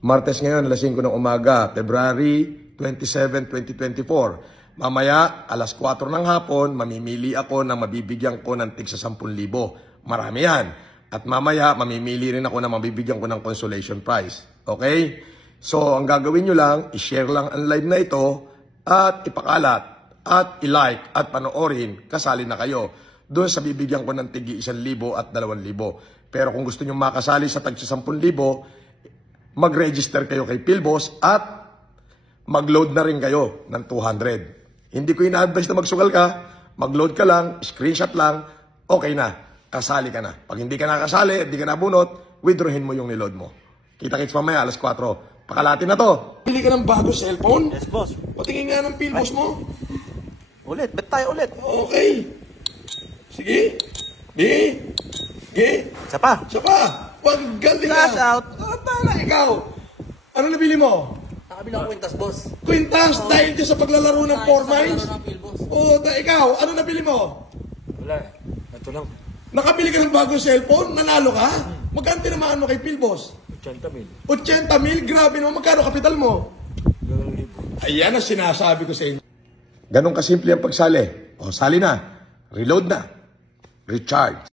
Martes ngayon, alas 5 ng umaga, February 27, 2024. Mamaya, alas 4 ng hapon, mamimili ako na mabibigyan ko ng tig sa 10,000. Marami yan. At mamaya, mamimili rin ako na mabibigyan ko ng consolation prize. Okay? So, ang gagawin nyo lang, i-share lang ang live na ito at ipakalat at i-like at panoorin, kasali na kayo. Doon sa bibigyan ko ng tigi 1,000 at 2,000. Pero kung gusto nyo makasali sa tag sa 10,000, mag-register kayo kay Philboss at mag-load na rin kayo ng 200. Hindi ko ina-advise na magsugal ka, mag-load ka lang, screenshot lang, okay na, kasali ka na. Pag hindi ka nakasali, hindi ka nabunot, withdrawin mo yung niload mo. Kita-kits mamaya, alas 4. Pakalati na to. Pili ka ng bagong cellphone? Yes, boss. Patingin nga ng Philboss mo. Ulit, bet tayo ulit. Okay. Sige. Sige. Isa pa. Siya pa. Wag galing Flash out. Tala, ikaw. Ano nabili mo? Nakabili ako kwintas, boss. Quintas, dahil dyan sa paglalaro ng 4 mines? Oo, ikaw, ano nabili mo? Wala eh. Ito lang. Nakabili ka ng bagong cellphone? Nanalo ka? Magkano tinamaan mo kay Philboss? 80,000. 80,000? Grabe naman. Magkano kapital mo? 2,000. Ayan ang sinasabi ko sa inyo. Ganon kasimple ang pagsali. O, sali na. Reload na. Recharge.